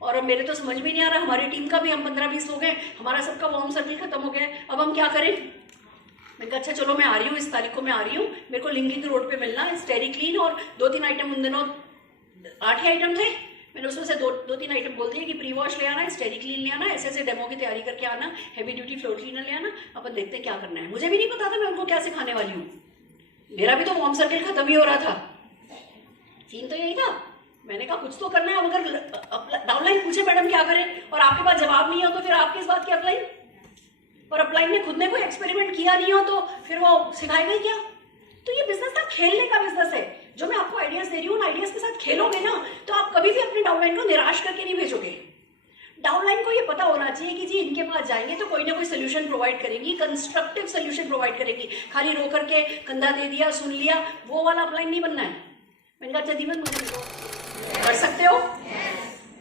और अब मेरे तो समझ में नहीं आ रहा, हमारी टीम का भी हम 15-20 लोग हैं, हमारा सबका वार्म सर्कल खत्म हो गया है, अब हम क्या करें। मैंने कहा अच्छा चलो मैं आ रही हूँ, इस तारीख को मैं आ रही हूँ, मेरे को लिंकिंग रोड पे मिलना है, स्टेरी क्लीन, और 2-3 आइटम उन दिनों 8 ही आइटम थे, मैंने उसमें से 2-3 आइटम बोल दिए कि प्री वॉश ले आना, स्टेरी क्लीन ले आना, ऐसे ऐसे डेमो की तैयारी करके आना, हैवी ड्यूटी फ्लोर क्लीनर ले आना, अपन देखते हैं क्या करना है। मुझे भी नहीं पता था मैं उनको क्या सिखाने वाली हूँ, मेरा भी तो वार्म सर्कल खत्म ही हो रहा था, सीन तो यही था। मैंने कहा कुछ तो करना है, अगर डाउनलाइन पूछे मैडम क्या करें और आपके पास जवाब नहीं हो तो फिर आप किस बात की अपलाइन, और अपलाइन ने खुद ने कोई एक्सपेरिमेंट किया नहीं हो तो फिर वो सिखाएगा ही क्या। तो ये बिजनेस ना खेलने का बिजनेस है, जो मैं आपको आइडियाज दे रही हूँ, आइडियाज के साथ खेलोगे ना तो आप कभी भी अपने डाउनलाइन को निराश करके नहीं भेजोगे। डाउनलाइन को ये पता होना चाहिए कि जी इनके पास जाएंगे तो कोई ना कोई सोल्यूशन प्रोवाइड करेंगी, कंस्ट्रक्टिव सोल्यूशन प्रोवाइड करेगी, खाली रो करके कंधा दे दिया सुन लिया वो वाला अपलाइन नहीं बनना है। मैंने कहा अच्छा दीवन मुझे कर सकते हो।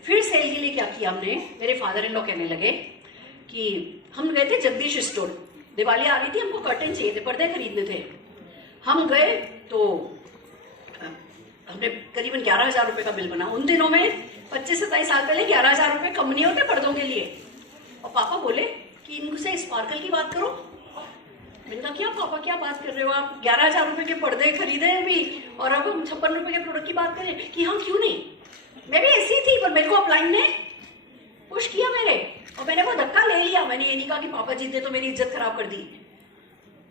फिर सेल के लिए क्या किया हमने, मेरे फादर इन लॉ कहने लगे कि हम गए थे जगदीश स्टोर, दिवाली आ रही थी, हमको कर्टन चाहिए थे, पर्दे खरीदने थे। हम गए तो हमने करीबन 11,000 रुपए का बिल बना। उन दिनों में 25-27 साल पहले 11,000 रुपए कम नहीं होते पर्दों के लिए। और पापा बोले कि इनसे स्पार्कल की बात करो। मैंने कहा क्या पापा क्या बात कर रहे हो आप, 11,000 रुपए के पर्दे खरीदे अभी और अब हम 56 रुपए के प्रोडक्ट की बात करें कि हम क्यों नहीं। मैं भी ऐसी थी पर मेरे को अपलाइन ने पुश किया मेरे, और मैंने वो धक्का ले लिया। मैंने ये नहीं कहा कि पापा जीते तो मेरी इज्जत खराब कर दी।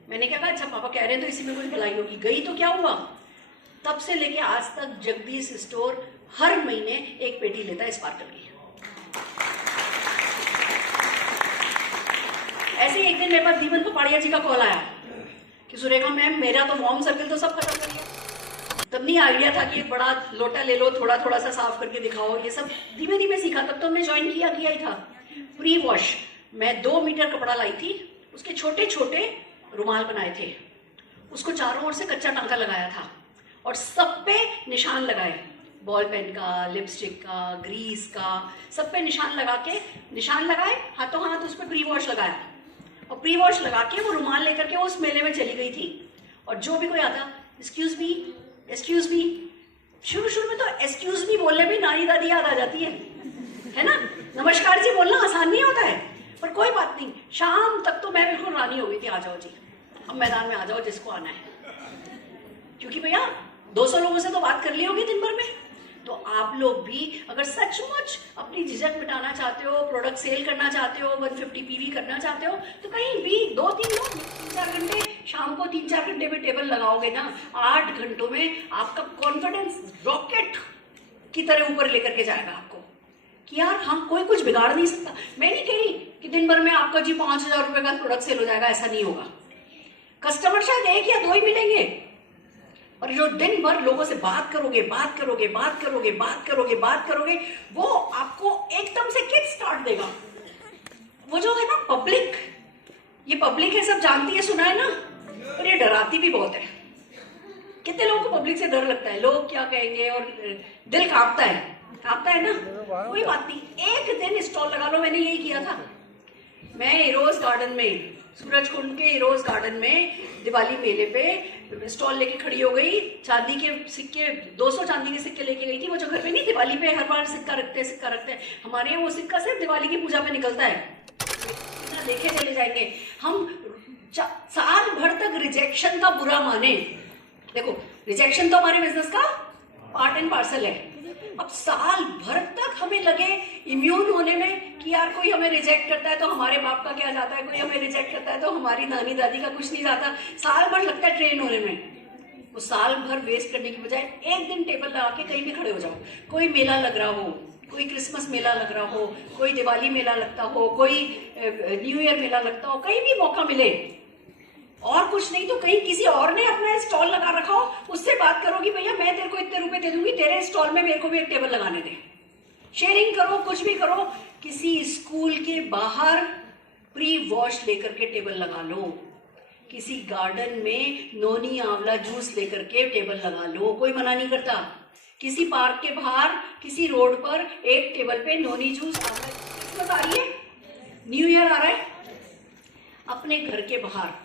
मैंने क्या कहा अच्छा पापा कह रहे हैं तो इसी में कुछ भलाई होगी। गई तो क्या हुआ, तब से लेके आज तक जगदीश स्टोर हर महीने एक पेटी लेता है स्पार्कल की। ऐसे एक दिन मेरे पास दीवन पपाड़िया जी का कॉल आया कि सुरेखा मैम मेरा तो वार्म सर्कल तो सब खत्म कर लिया। तब नहीं आइडिया था कि एक बड़ा लोटा ले लो, थोड़ा थोड़ा सा साफ करके दिखाओ, ये सब धीमे धीमे सीखा। तब तो हमने ज्वाइन किया ही था। प्री वॉश मैं 2 मीटर कपड़ा लाई थी, उसके छोटे छोटे रुमाल बनाए थे, उसको चारों ओर से कच्चा टांका लगाया था और सब पे निशान लगाए, बॉल पेन का, लिपस्टिक का, ग्रीस का, सब पे निशान लगाए, हाथों हाथ उस पर प्री वॉश लगाया और प्री वॉश लगा के वो रुमाल लेकर के उस मेले में चली गई थी। और जो भी कोई आता एक्सक्यूज मी, शुरू में तो एक्सक्यूज मी बोलने भी नानी दादी याद आ जाती है ना। नमस्कार जी बोलना आसान नहीं होता है, पर कोई बात नहीं। शाम तक तो मैं बिल्कुल रानी हो गई थी, आ जाओ जी अब मैदान में आ जाओ जिसको आना है, क्योंकि भैया 200 लोगों से तो बात कर ली होगी दिन भर में। तो आप लोग भी अगर सचमुच अपनी झिझक मिटाना चाहते हो, प्रोडक्ट सेल करना चाहते हो, 150 पीवी करना चाहते हो, तो कहीं भी 2-3 लोग 3-4 घंटे शाम को 3-4 घंटे में टेबल लगाओगे ना, 8 घंटों में आपका कॉन्फिडेंस रॉकेट की तरह ऊपर लेकर के जाएगा आपको कि यार हाँ कोई कुछ बिगाड़ नहीं सकता। मैं नहीं कह रही कि दिन भर में आपका जी 5,000 रुपए का प्रोडक्ट सेल हो जाएगा, ऐसा नहीं होगा। कस्टमर शायद 1 या 2 ही मिलेंगे, और जो दिन भर लोगों से बात करोगे, वो आपको एकदम से किक स्टार्ट देगा। वो जो है ना पब्लिक, ये पब्लिक है सब जानती है, सुना है ना, पर ये डराती भी बहुत है। कितने लोगों को पब्लिक से डर लगता है, लोग क्या कहेंगे, और दिल कांपता है ना। कोई बात नहीं, एक दिन स्टॉल लगा लो। मैंने यही किया था। मैं इरोज गार्डन में, सूरज कुंड के इरोज गार्डन में दिवाली मेले पे स्टॉल लेके खड़ी हो गई। चांदी के सिक्के 200 चांदी के सिक्के लेके गई थी। वो जो घर पे नहीं दिवाली पे हर बार सिक्का रखते हैं, हमारे यहाँ वो सिक्का सिर्फ दिवाली की पूजा पे निकलता है। देखे चले जाएंगे हम। साल भर तक रिजेक्शन का बुरा माने, देखो रिजेक्शन तो हमारे बिजनेस का पार्ट एंड पार्सल है। अब साल भर तक हमें लगे इम्यून होने में कि यार कोई हमें रिजेक्ट करता है तो हमारे बाप का क्या जाता है, कोई हमें रिजेक्ट करता है तो हमारी नानी दादी का कुछ नहीं जाता। साल भर लगता है ट्रेन होने में। वो साल भर वेस्ट करने की बजाय एक दिन टेबल लगा के कहीं भी खड़े हो जाओ। कोई मेला लग रहा हो, कोई क्रिसमस मेला लग रहा हो, कोई दिवाली मेला लगता हो, कोई न्यू ईयर मेला लगता हो, कहीं भी मौका मिले, और कुछ नहीं तो कहीं किसी और ने अपना स्टॉल लगा रखा हो, उससे बात करो कि भैया मैं तेरे को इतने रुपए दे दूंगी, तेरे स्टॉल में मेरे को भी एक टेबल लगाने दे। शेयरिंग करो, कुछ भी करो। किसी स्कूल के बाहर प्री वॉश लेकर के टेबल लगा लो, किसी गार्डन में नोनी आंवला जूस लेकर के टेबल लगा लो, कोई मना नहीं करता। किसी पार्क के बाहर, किसी रोड पर एक टेबल पे नोनी जूस, क्रिसमस आ रही है, न्यू ईयर आ रहा है, अपने घर के बाहर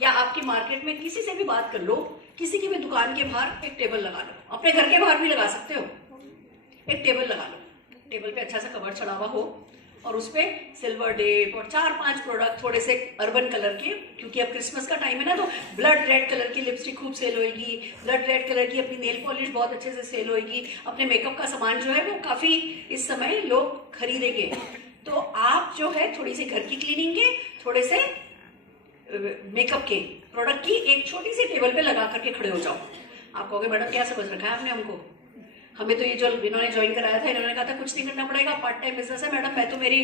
या आपकी मार्केट में किसी से भी बात कर लो, किसी की भी दुकान के बाहर एक टेबल लगा लो। अपने घर के बाहर भी लगा सकते हो, एक टेबल लगा लो। टेबल पे अच्छा सा कवर चढ़ा हुआ हो और उस पर सिल्वर डेप और 4-5 प्रोडक्ट थोड़े से अर्बन कलर के, क्योंकि अब क्रिसमस का टाइम है ना, तो ब्लड रेड कलर की लिपस्टिक खूब सेल होएगी, ब्लड रेड कलर की अपनी नेल पॉलिश बहुत अच्छे से सेल होएगी, अपने मेकअप का सामान जो है वो काफी इस समय लोग खरीदेंगे। तो आप जो है थोड़ी सी घर की क्लीनिंग के, थोड़े से मेकअप के प्रोडक्ट की एक छोटी सी टेबल पे लगा करके खड़े हो जाओ। आप कहोगे मैडम क्या समझ रखा है आपने हमको, हमें तो ये जो इन्होंने ज्वाइन कराया था इन्होंने कहा था कुछ नहीं करना पड़ेगा, पार्ट टाइम बिजनेस है। मैडम मैं तो मेरी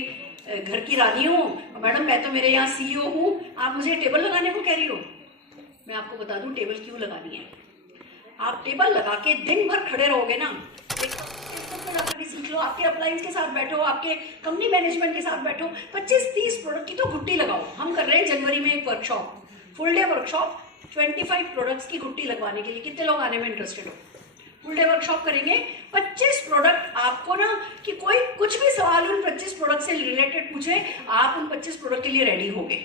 घर की रानी हूँ, मैडम मैं तो मेरे यहाँ सीईओ हूँ, आप मुझे टेबल लगाने को कह रही हो। मैं आपको बता दूं टेबल क्यों लगानी है। आप टेबल लगा के दिन भर खड़े रहोगे ना, सीख लो, आपके अप्लायंस के साथ बैठो, आपके कंपनी मैनेजमेंट के साथ बैठो, 25-30 प्रोडक्ट की तो गुट्टी लगाओ। हम कर रहे हैं जनवरी में एक workshop, full day workshop, 25 products की गुट्टी लगवाने के लिए। कितने लोग आने में इंटरेस्टेड हो? फुल डे वर्कशॉप करेंगे, 25 प्रोडक्ट आपको ना, कि कोई कुछ भी सवाल उन 25 प्रोडक्ट से रिलेटेड पूछे, आप उन 25 प्रोडक्ट के लिए रेडी होगे।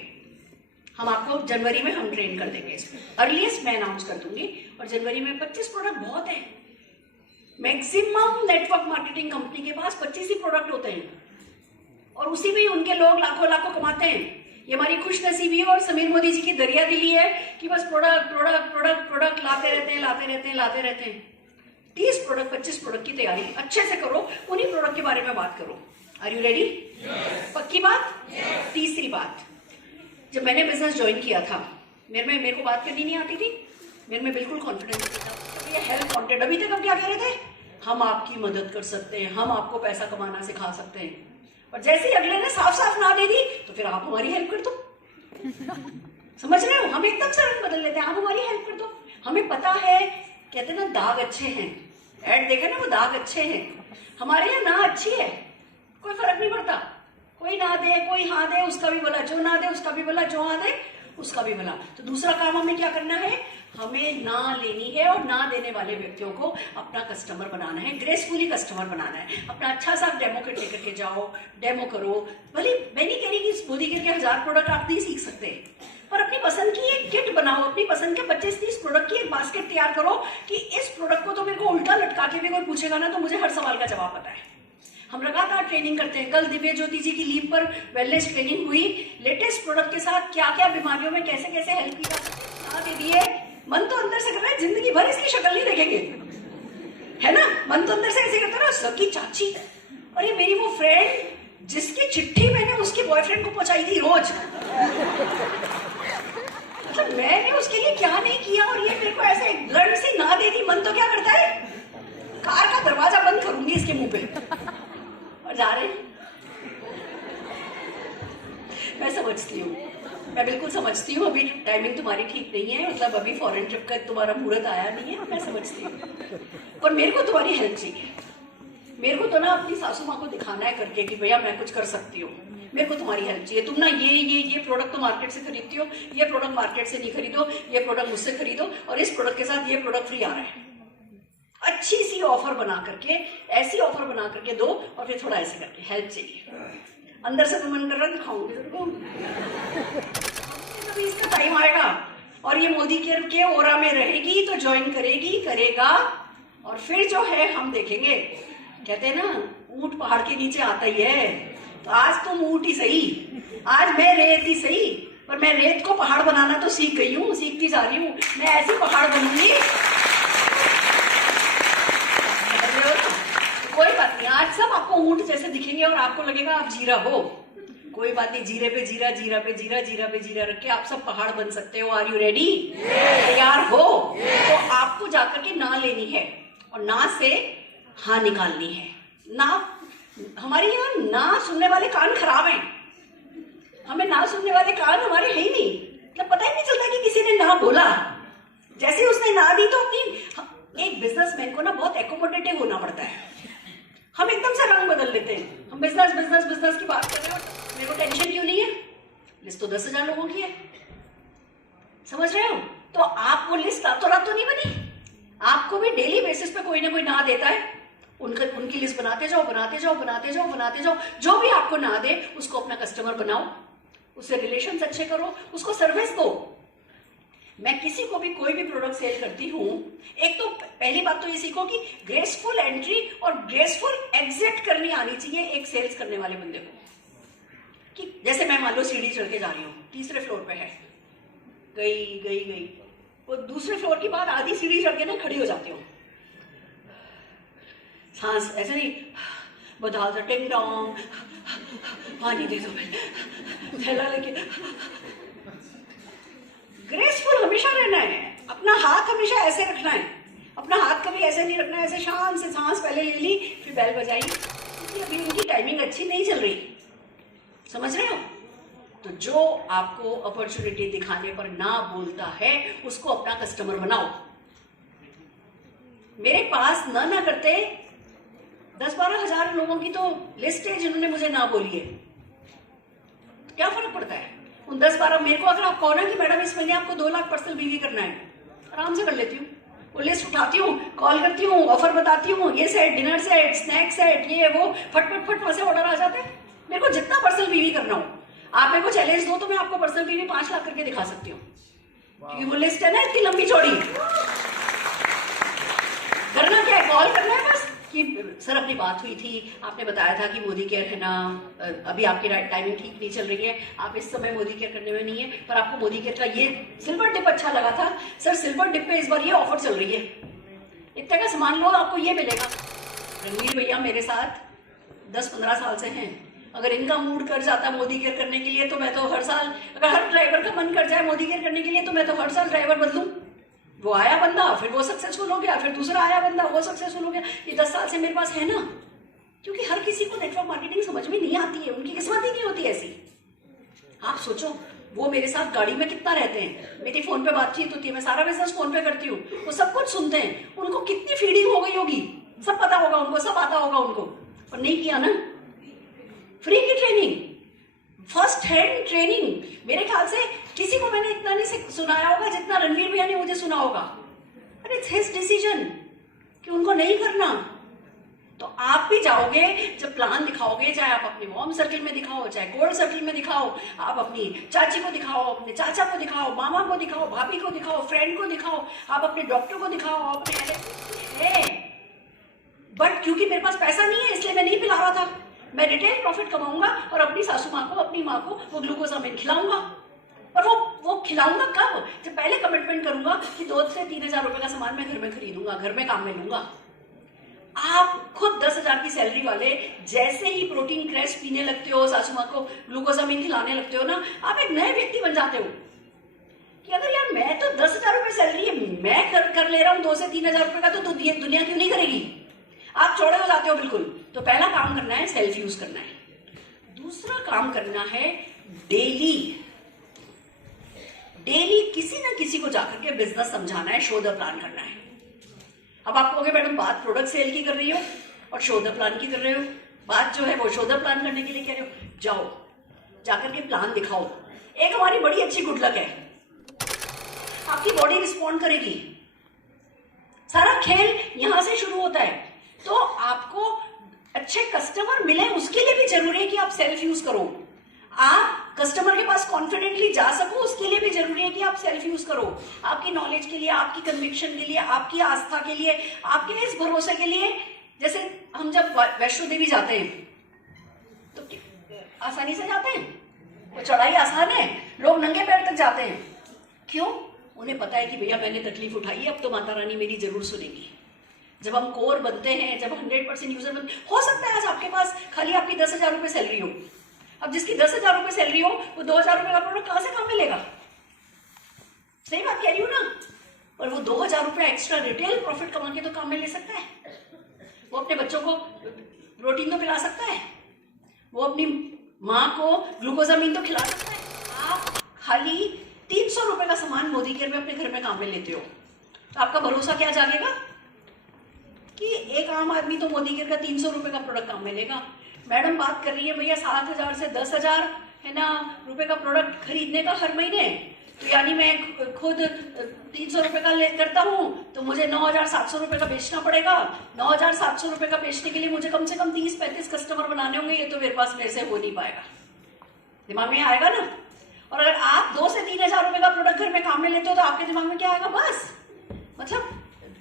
हम आपको जनवरी में हम ट्रेन कर देंगे, इसमें अर्लीस्ट मैं अनाउंस कर दूंगी। और जनवरी में 25 प्रोडक्ट बहुत है। मैक्सिमम नेटवर्क मार्केटिंग कंपनी के पास 25 ही प्रोडक्ट होते हैं और उसी में उनके लोग लाखों लाखों कमाते हैं। ये हमारी खुश नसीबी है और समीर मोदी जी की दरिया दिली है कि बस प्रोडक्ट प्रोडक्ट प्रोडक्ट प्रोडक्ट लाते रहते हैं, लाते रहते हैं, लाते रहते हैं। 30 प्रोडक्ट 25 प्रोडक्ट की तैयारी अच्छे से करो, उन्हीं प्रोडक्ट के बारे में बात करो। Are you ready? पक्की बात? तीसरी बात, जब मैंने बिजनेस ज्वाइन किया था, मेरे को बात करनी नहीं आती थी, मेरे में बिल्कुल कॉन्फिडेंस नहीं था। ये हेल्प वांटेड, अभी तक हम क्या कह रहे थे, हम आपकी मदद कर सकते हैं, हम आपको पैसा कमाना सिखा सकते हैं। और जैसे ही अगले ने साफ साफ ना दे दी तो फिर आप हमारी हेल्प कर दो। समझ रहे हो? हम एकदम से रंग बदल लेते हैं, आप हमारी हेल्प कर दो। हमें पता है, कहते हैं ना दाग अच्छे हैं, ऐड देखा ना, वो दाग अच्छे हैं। हमारे यहाँ ना अच्छी है, कोई फर्क नहीं पड़ता, कोई ना दे कोई हाँ दे, उसका भी भला, जो ना दे उसका भी भला, जो हाँ दे उसका भी भला। तो दूसरा काम हमें क्या करना है, हमें ना लेनी है और ना देने वाले व्यक्तियों को अपना कस्टमर बनाना है, ग्रेसफुली कस्टमर बनाना है। अपना अच्छा सा डेमो किट लेकर के जाओ, डेमो करो। भले मैं नहीं कह रही कि मोदी के 1000 प्रोडक्ट आप नहीं सीख सकते, पर अपनी पसंद की एक किट बनाओ, अपनी पसंद के 25-30 प्रोडक्ट की एक बास्केट तैयार करो कि इस प्रोडक्ट को तो मेरे को उल्टा लटका के भी कोई पूछेगा ना तो मुझे हर सवाल का जवाब पता है। हम लगातार ट्रेनिंग करते हैं। कल दिव्य ज्योति जी की लीव पर वेलनेस ट्रेनिंग हुई, लेटेस्ट प्रोडक्ट के साथ क्या क्या बीमारियों में कैसे कैसे हेल्प की जा सकती है। दिए मन तो अंदर से कर रहा है, जिंदगी भर इसकी शक्ल नहीं देखेंगे, है ना? मन तो अंदर से ऐसे करता है ना, सबकी चाची, और ये मेरी वो फ्रेंड जिसकी चिट्ठी मैंने उसके बॉयफ्रेंड को पहुंचाई थी रोज। मतलब मैंने उसके लिए क्या नहीं किया और ये मेरे को ऐसे ब्लड से ना दे दी। मन तो क्या करता है, कार का दरवाजा बंद करूंगी इसके मुंह पे। और जा रहे, मैं समझती हूँ, मैं बिल्कुल समझती हूँ, अभी टाइमिंग तुम्हारी ठीक नहीं है, मतलब अभी फॉरेन ट्रिप का तुम्हारा मुहूर्त आया नहीं है, मैं समझती हूँ। पर मेरे को तुम्हारी हेल्प चाहिए। मेरे को तो ना अपनी सासू माँ को दिखाना है करके कि भैया मैं कुछ कर सकती हूँ। मेरे को तुम्हारी हेल्प चाहिए। तुम ना ये प्रोडक्ट तो मार्केट से खरीदती हो, ये प्रोडक्ट मार्केट से नहीं खरीदो, ये प्रोडक्ट मुझसे खरीदो और इस प्रोडक्ट के साथ ये प्रोडक्ट फ्री आ रहा है। अच्छी सी ऑफर बना करके, ऐसी ऑफर बना करके दो और फिर थोड़ा ऐसे करके हेल्प चाहिए। अंदर से तो मन कर रहा है दिखाऊंगी तेरे को, अभी इसका टाइम आएगा और ये मोदी के ओरा में रहेगी तो ज्वाइन करेगी, करेगा और फिर जो है हम देखेंगे। कहते हैं ना ऊंट पहाड़ के नीचे आता ही है, तो आज तुम ऊंट ही सही, आज मैं रेत ही सही, पर मैं रेत को पहाड़ बनाना तो सीख गई हूँ, सीखती जा रही हूँ। मैं ऐसी पहाड़ बनूंगी, कोई बात नहीं, आज सब आपको ऊंट जैसे दिखेंगे और आपको लगेगा आप जीरा हो। कोई बात नहीं, जीरे पे जीरा, जीरा पे जीरा, जीरा पे जीरा रख के आप सब पहाड़ बन सकते हो। Are you ready? तैयार हो? तो आपको जाकर के ना लेनी है और ना से हाँ निकालनी है। ना, हमारे यहाँ ना सुनने वाले कान खराब हैं, हमें ना सुनने वाले कान हमारे है ही नहीं, मतलब पता ही नहीं चलता कि किसी ने ना बोला। जैसे उसने ना दी तो अपनी, एक बिजनेसमैन को ना बहुत एकोमोडेटिव होना पड़ता है। हम एकदम से रंग बदल लेते हैं, हम बिजनेस बिजनेस बिजनेस की बात कर रहे हैं, मेरे को टेंशन क्यों नहीं है, लिस्ट तो 10,000 लोगों की है, समझ रहे हो? तो आप वो लिस्ट रातों रात तो नहीं बनी, आपको भी डेली बेसिस पे कोई ना कोई ना देता है, उनकी लिस्ट बनाते जाओ, बनाते जाओ, बनाते जाओ, बनाते जाओ। जो भी आपको ना दे उसको अपना कस्टमर बनाओ, उससे रिलेशंस अच्छे करो, उसको सर्विस दो। मैं किसी को भी कोई भी प्रोडक्ट सेल करती हूँ, एक तो पहली बात तो ये सीखो कि ग्रेसफुल एंट्री और ग्रेसफुल एग्जिट करनी आनी चाहिए एक सेल्स करने वाले बंदे को। कि जैसे मैं मान लो सीढ़ी चढ़ के जा रही हूँ, तीसरे फ्लोर पे है, गई वो दूसरे फ्लोर की बाद आधी सीढ़ी चढ़ के ना खड़ी हो जाती हूँ, सांस ऐसे नहीं, बता दो टिंग टोंग, पानी दे दो, थैला लेके। ग्रेसफुल हमेशा रहना है, अपना हाथ हमेशा ऐसे रखना है, अपना हाथ कभी ऐसे नहीं रखना है, ऐसे शांत से सांस पहले ले ली फिर बेल बजाई, क्योंकि अभी उनकी टाइमिंग अच्छी नहीं चल रही, समझ रहे हो। तो जो आपको अपॉर्चुनिटी दिखाने पर ना बोलता है उसको अपना कस्टमर बनाओ। मेरे पास ना करते 10-12 हजार लोगों की तो लिस्ट है जिन्होंने मुझे ना बोली है, क्या फर्क पड़ता है उन 10-12। मेरे को अगर आप कहो ना कि मैडम इस महीने आपको 2 लाख पर्सनल बीवी करना है, आराम से कर लेती हूँ, वो लिस्ट उठाती हूँ, कॉल करती हूँ, ऑफर बताती हूँ, ये set, dinner set, snack set, ये वो, फट वहां से ऑर्डर आ जाते हैं। मेरे को जितना पर्सनल बीवी करना हो, आप मेरे को चैलेंज दो तो मैं आपको पर्सनल बीवी 5 लाख करके दिखा सकती हूँ, क्योंकि वो लिस्ट है ना इतनी लंबी चौड़ी। करना क्या है, कॉल करना है बस कि सर अपनी बात हुई थी, आपने बताया था कि मोदी केयर है ना, अभी आपकी टाइमिंग ठीक नहीं चल रही है, आप इस समय मोदी केयर करने में नहीं है, पर आपको मोदी केयर का ये सिल्वर डिप अच्छा लगा था, सर सिल्वर डिप पे इस बार ये ऑफर चल रही है, इतने का सामान लो आपको ये मिलेगा। रणवीर भैया मेरे साथ 10-15 साल से हैं, अगर इनका मूड कर जाता मोदी केयर करने के लिए तो मैं तो हर साल, अगर हर ड्राइवर का मन कर जाए मोदी केयर करने के लिए तो मैं तो हर साल ड्राइवर बदलूं। वो आया बंदा फिर वो सक्सेसफुल हो गया, फिर दूसरा आया बंदा वो सक्सेसफुल हो गया, ये 10 साल से मेरे पास है ना। क्योंकि हर किसी को नेटवर्क मार्केटिंग समझ में नहीं आती है, उनकी किस्मत ही नहीं होती ऐसी। आप सोचो वो मेरे साथ गाड़ी में कितना रहते हैं, मेरी फोन पे बातचीत होती है, मैं सारा बिजनेस फोन पे करती हूँ, वो सब कुछ सुनते हैं, उनको कितनी फीडिंग हो गई होगी, सब पता होगा उनको, सब आता होगा उनको, पर नहीं किया ना। फ्री की ट्रेनिंग, फर्स्ट हैंड ट्रेनिंग, मेरे ख्याल से किसी को मैंने इतना नहीं सुनाया होगा जितना रणवीर भैया ने मुझे सुना होगा। अरे इट्स हिज डिसीजन कि उनको नहीं करना। तो आप भी जाओगे, जब प्लान दिखाओगे, चाहे आप अपने मॉम सर्किल में दिखाओ, चाहे गोल्ड सर्किल में दिखाओ, आप अपनी चाची को दिखाओ, अपने चाचा को दिखाओ, मामा को दिखाओ, भाभी को दिखाओ, फ्रेंड को दिखाओ, आप अपने डॉक्टर को दिखाओ, अपने बट क्योंकि मेरे पास पैसा नहीं है इसलिए मैं नहीं पिला रहा था। मैं रिटेल प्रॉफिट कमाऊंगा और अपनी सासू माँ को, अपनी माँ को वो ग्लूकोजामिन खिलाऊंगा। और वो खिलाऊंगा कब, जब पहले कमिटमेंट करूंगा कि 2 से 3 हजार रुपए का सामान मैं घर में खरीदूंगा, घर में काम में लूंगा। आप खुद 10 हजार की सैलरी वाले जैसे ही प्रोटीन क्रैश पीने लगते हो, सासू माँ को ग्लूकोजामिन खिलाने लगते हो ना, आप एक नए व्यक्ति बन जाते हो कि अगर यार मैं तो 10 हजार रुपए सैलरी है, मैं कर ले रहा हूँ 2 से 3 हजार रुपए का, तो दुनिया क्यों नहीं करेगी। आप चौड़े हो जाते हो बिल्कुल। तो पहला काम करना है सेल्फ यूज करना है। दूसरा काम करना है डेली किसी ना किसी को जाकर के बिजनेस समझाना है, शो द प्लान करना है। अब आप कहोगे मैडम बात प्रोडक्ट सेल की कर रही हो और शो द प्लान की कर रहे हो, बात जो है वो शो द प्लान करने के लिए कह रहे हो। जाओ जाकर के प्लान दिखाओ। एक हमारी बड़ी अच्छी गुड लक है, आपकी बॉडी रिस्पॉन्ड करेगी। सारा खेल यहां से शुरू होता है। तो आपको अच्छे कस्टमर मिले उसके लिए भी जरूरी है कि आप सेल्फ यूज करो। आप कस्टमर के पास कॉन्फिडेंटली जा सको उसके लिए भी जरूरी है कि आप सेल्फ यूज करो। आपकी नॉलेज के लिए, आपकी कन्विक्शन के लिए, आपकी आस्था के लिए, आपके इस भरोसे के लिए। जैसे हम जब वैष्णो देवी जाते हैं तो आसानी से जाते हैं, वो चढ़ाई आसान है, लोग नंगे पैर तक जाते हैं। क्यों? उन्हें पता है कि भैया मैंने तकलीफ उठाई है, अब तो माता रानी मेरी जरूर सुनेगी। जब हम कोर बनते हैं, जब 100% यूजर बनते, हो सकता है आज आपके पास खाली आपकी 10 हजार रुपए सैलरी हो। अब जिसकी 10 हजार रुपए सैलरी हो वो 2 हजार रुपए का प्रोडक्ट कहां से काम मिलेगा? सही बात कह रही हूँ ना। और वो 2 हजार रुपए एक्स्ट्रा रिटेल प्रॉफिट कमा के तो काम में ले सकता है। वो अपने बच्चों को प्रोटीन तो पिला सकता है, वो अपनी माँ को ग्लूकोजामिन तो खिला सकता है। आप खाली 300 रुपए का सामान मोदी केयर में अपने घर में काम में लेते हो, तो आपका भरोसा क्या जागेगा कि एक आम आदमी तो मोदी केयर का 300 रुपए का प्रोडक्ट काम में लेगा। मैडम बात कर रही है भैया 7,000 से 10,000 है ना रुपए का प्रोडक्ट खरीदने का हर महीने, तो यानी मैं खुद 300 रुपए का करता हूँ तो मुझे 9,700 रुपए का बेचना पड़ेगा। 9,700 रुपए का बेचने के लिए मुझे कम से कम 30-35 कस्टमर बनाने होंगे। ये तो मेरे से हो नहीं पाएगा। दिमाग में आएगा ना। और अगर आप 2 से 3 हजार रुपए का प्रोडक्ट घर में काम में लेते हो तो आपके दिमाग में क्या आएगा, बस मतलब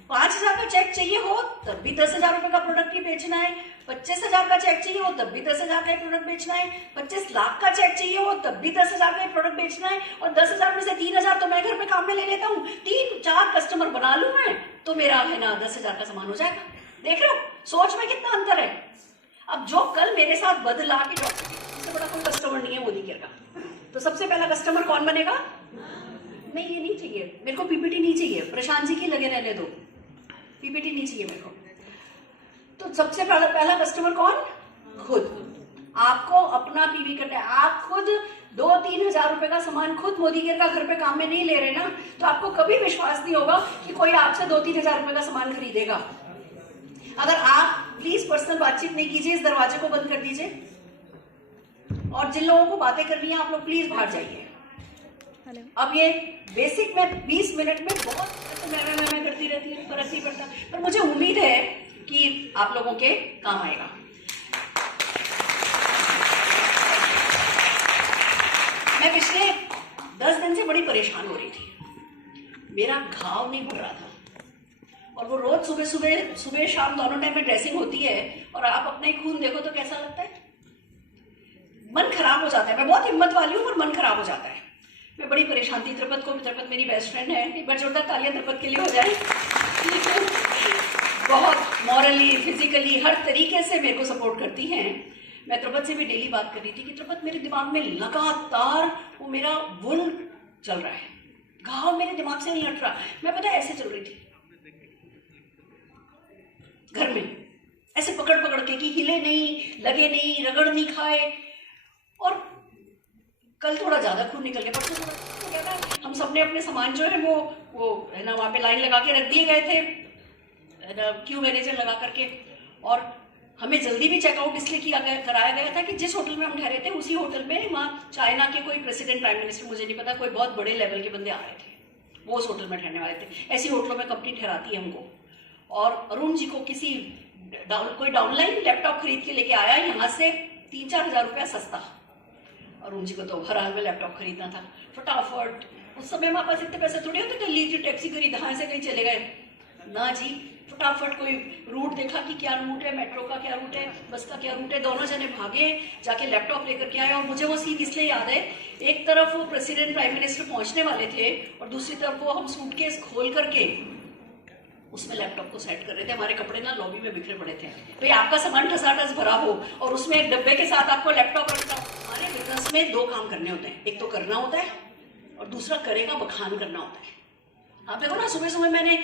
5,000 का चेक चाहिए हो तब भी 10,000 रुपए का प्रोडक्ट ही बेचना है, 25,000 का चेक चाहिए हो तब भी 10,000 का प्रोडक्ट बेचना है, 25 लाख का चेक चाहिए हो तब भी 10,000 का प्रोडक्ट बेचना है, और 10,000 में से 3,000 तो मैं घर पे काम में ले लेता हूँ, 3-4 कस्टमर बना लूं मैं तो मेरा है ना 10,000 का सामान हो जाएगा। देख रहे हो सोच में कितना अंतर है। अब जो कल मेरे साथ बदला कि डॉक्टर सबसे बड़ा कोई कस्टमर नहीं है मोदी केयर का, तो सबसे पहला कस्टमर कौन बनेगा? नहीं ये नहीं चाहिए मेरे को, पीपीटी नहीं चाहिए, प्रशांत जी की लगे रहने दो, पीपीटी नहीं चाहिए मेरे को। तो सबसे पहला कस्टमर कौन? खुद। आपको अपना पीवी करना है। आप खुद 2-3 हजार रुपए का सामान खुद मोदी केयर का घर पे काम में नहीं ले रहे ना, तो आपको कभी विश्वास नहीं होगा कि कोई आपसे 2-3 हजार रुपए का सामान खरीदेगा। अगर आप प्लीज पर्सनल बातचीत नहीं कीजिए, इस दरवाजे को बंद कर दीजिए, और जिन लोगों को बातें करनी है आप लोग प्लीज बाहर जाइए। अब ये बेसिक मैं 20 मिनट में बहुत मैं करती रहती हूँ, फर्क नहीं पड़ता, पर मुझे उम्मीद है कि आप लोगों के काम आएगा। मैं पिछले 10 दिन से बड़ी परेशान हो रही थी, मेरा घाव नहीं भर रहा था, और वो रोज सुबह शाम दोनों टाइम में ड्रेसिंग होती है, और आप अपना ही खून देखो तो कैसा लगता है, मन खराब हो जाता है। मैं बहुत हिम्मत वाली हूँ पर मन खराब हो जाता है। मैं बड़ी परेशान थी। त्रिपत मेरी बेस्ट फ्रेंड है, एक बार जोरदार तालियां त्रिपत के लिए हो जाए। बहुत मॉरली फिजिकली हर तरीके से मेरे को सपोर्ट करती हैं। मैं त्रिपत से भी डेली बात कर रही थी कि त्रिपत मेरे दिमाग में लगातार वो मेरा वुंड चल रहा है, घाव मेरे दिमाग से नहीं हट रहा। मैं पता है ऐसे चल रही थी घर में, ऐसे पकड़ पकड़ के कि हिले नहीं, लगे नहीं, रगड़ नहीं खाए। और कल थोड़ा ज्यादा खून निकल गया, परसों थोड़ा हो गया था। हम सबने अपने सामान जो है वो है ना वहां पे लाइन लगा के रख दिए गए थे, क्यू मैनेजर लगा करके, और हमें जल्दी भी चेकआउट इसलिए कराया गया था कि जिस होटल में हम ठहरे थे उसी होटल में वहाँ चाइना के कोई प्रेसिडेंट प्राइम मिनिस्टर, मुझे नहीं पता, कोई बहुत बड़े लेवल के बंदे आ रहे थे, वो उस होटल में ठहरने वाले थे। ऐसी होटलों में कंपनी ठहराती है हमको। और अरुण जी को किसी कोई डाउनलाइन लैपटॉप खरीद के लेके आया यहाँ से 3-4 हजार रुपया सस्ता। अरुण जी को तो हर हाल में लैपटॉप खरीदना था फटाफट। उस समय हमारे पास इतने पैसे थोड़ी होते थे, लीजिए टैक्सी करी, यहाँ से कहीं चले गए ना जी, फटाफट कोई रूट देखा कि क्या रूट है, मेट्रो का क्या रूट है, बस का क्या रूट है, दोनों जने भागे जाके लैपटॉप लेकर के आए। और मुझे वो सीन इसलिए याद है, एक तरफ वो प्रेसिडेंट प्राइम मिनिस्टर पहुंचने वाले थे और दूसरी तरफ वो हम सूटकेस खोल करके उसमें लैपटॉप को सेट कर रहे थे। हमारे कपड़े ना लॉबी में बिखरे पड़े थे। भाई आपका सामान ठसाठस भरा हो और उसमें एक डब्बे के साथ आपको लैपटॉप रखना हो। हमारे बिजनेस में 2 काम करने होते हैं, एक तो करना होता है और दूसरा करेगा बखान करना होता है। आप देखो ना, सुबह सुबह मैंने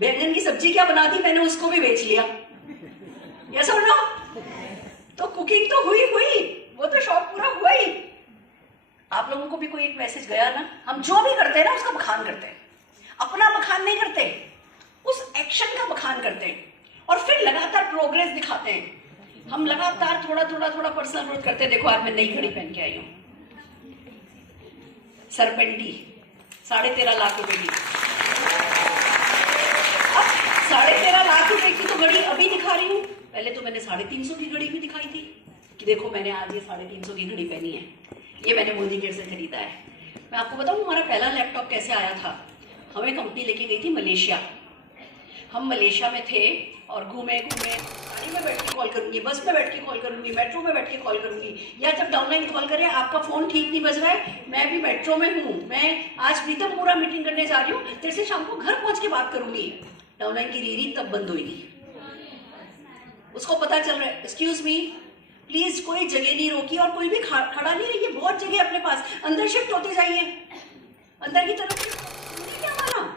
बैंगन की सब्जी क्या बना दी, मैंने उसको भी बेच लिया। यस और नो? तो कुकिंग तो हुई, वो तो शौक पूरा हुआ ही। आप लोगों को भी कोई एक मैसेज गया ना, हम जो भी करते हैं ना उसका बखान करते हैं, अपना बखान नहीं करते, उस एक्शन का बखान करते हैं और फिर लगातार प्रोग्रेस दिखाते हैं। हम लगातार थोड़ा पर्सनल ग्रोथ करते हैं। देखो आज मैं नई घड़ी पहन के आई हूँ, सरपेंटी 13.5 लाख रुपए की। अब 13.5 लाख रुपए की तो घड़ी अभी दिखा रही हूँ, पहले तो मैंने 350 की घड़ी भी दिखाई थी कि देखो मैंने आज ये 350 की घड़ी पहनी है, ये मैंने मोदी केयर से खरीदा है। मैं आपको बताऊं हमारा पहला लैपटॉप कैसे आया था। हमें कंपनी लेके गई थी मलेशिया। हम मलेशिया में थे और घूमे, गाड़ी में बैठ के कॉल करूंगी, बस में बैठ के कॉल करूंगी, मेट्रो में बैठ के कॉल करूंगी, या जब डाउनलाइन कॉल करें आपका फोन ठीक नहीं बज रहा है, मैं भी मेट्रो में हूँ, मैं आज प्रीतम पूरा मीटिंग करने जा रही हूँ, तेरे से शाम को घर पहुंच के बात करूंगी। डाउनलाइन की रीरी तब बंद होगी। उसको पता चल रहा है, एक्सक्यूज मी प्लीज, कोई जगह नहीं रोकी और कोई भी खड़ा नहीं रहिए, बहुत जगह अपने पास, अंदर शिफ्ट होते जाइए, अंदर की तरफ क्या माना।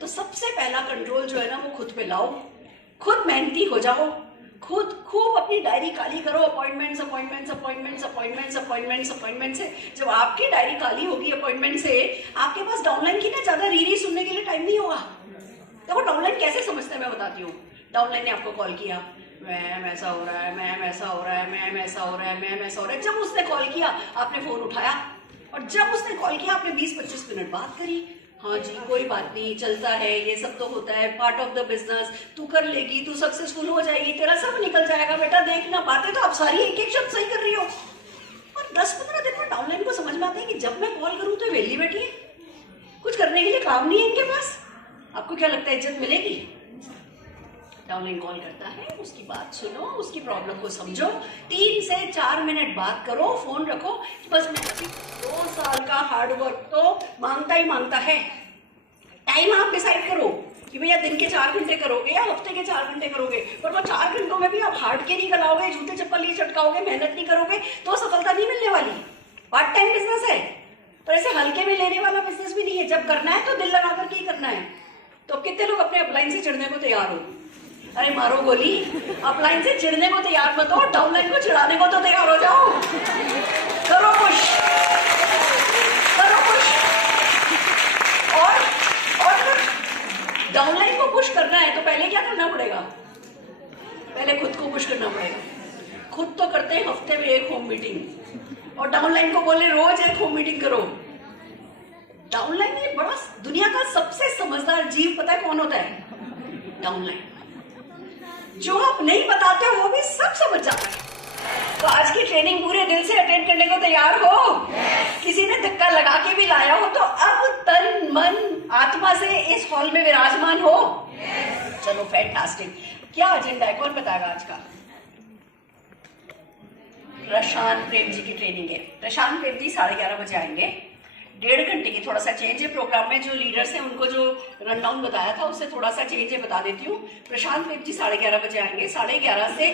तो सबसे पहला कंट्रोल जो है ना वो खुद पे लाओ, खुद मेहनती हो जाओ, खुद खूब अपनी डायरी काली करो, अपॉइंटमेंट्स से। जब आपकी डायरी काली होगी अपॉइंटमेंट से, आपके पास डाउनलाइन की ना ज्यादा रीरी सुनने के लिए टाइम नहीं होगा। देखो डाउनलाइन कैसे समझते हैं मैं बताती हूँ। डाउनलाइन ने आपको कॉल किया, मैम ऐसा हो रहा है, मैम ऐसा हो रहा है, मैम ऐसा हो रहा है, मैम ऐसा हो रहा है। जब उसने कॉल किया आपने फोन उठाया, और जब उसने कॉल किया आपने 20-25 मिनट बात करी। हाँ जी कोई बात नहीं, चलता है, ये सब तो होता है, पार्ट ऑफ द बिजनेस, तू कर लेगी, तू सक्सेसफुल हो जाएगी, तेरा सब निकल जाएगा बेटा, देखना। बातें तो आप सारी एक शब्द सही कर रही हो, और 10-15 दिन में डाउनलाइन को समझ में आता है कि जब मैं कॉल करूं तो वेली बैठी है, कुछ करने के लिए काम नहीं है इनके पास। आपको क्या लगता है इज्जत मिलेगी? डाउनलाइन कॉल करता है, उसकी बात सुनो, उसकी प्रॉब्लम को समझो, 3 से 4 मिनट बात करो, फोन रखो। बस मैं 2 साल का हार्डवर्क तो मांगता ही मांगता है। टाइम आप डिसाइड करो कि भैया दिन के 4 घंटे करोगे या हफ्ते के 4 घंटे करोगे, पर वो 4 घंटों में भी आप हार्ड के नहीं गलाओगे, जूते चप्पल नहीं चटकाओगे, मेहनत नहीं करोगे तो सफलता नहीं मिलने वाली। पार्ट टाइम बिजनेस है, पर ऐसे हल्के में लेने वाला बिजनेस भी नहीं है। जब करना है तो दिल लगा करके ही करना है। तो कितने लोग अपने अपलाइन से चिढ़ने को तैयार हो? अरे मारो गोली, अपलाइन से चिढ़ने को तैयार मत हो, डाउनलाइन को चिढ़ाने को तो तैयार हो जाओ। करो पुश, करो पुश। और डाउनलाइन को पुश करना है तो पहले क्या करना पड़ेगा? पहले खुद को पुश करना पड़ेगा। खुद तो करते हैं हफ्ते में 1 होम मीटिंग, और डाउनलाइन को बोले रोज 1 होम मीटिंग करो। डाउनलाइन ये बड़ा, दुनिया का सबसे समझदार जीव पता है कौन होता है? डाउनलाइन। जो आप नहीं बताते हो वो भी सब समझ जाता है। तो आज की ट्रेनिंग पूरे दिल से अटेंड करने को तैयार हो? किसी ने धक्का लगा के भी लाया हो तो अब तन मन आत्मा से इस हॉल में विराजमान हो? चलो फैंटास्टिक। क्या एजेंडा है, कौन बताएगा आज का? प्रशांत प्रेम जी की ट्रेनिंग है। प्रशांत प्रेम जी 11:30 बजे आएंगे। 1.5 घंटे की थोड़ा सा चेंज है प्रोग्राम में। जो लीडर्स हैं उनको जो रन डाउन बताया था उससे थोड़ा सा चेंज है, बता देती हूँ। प्रशांत प्रेम जी 11:30 बजे आएंगे। 11:30 से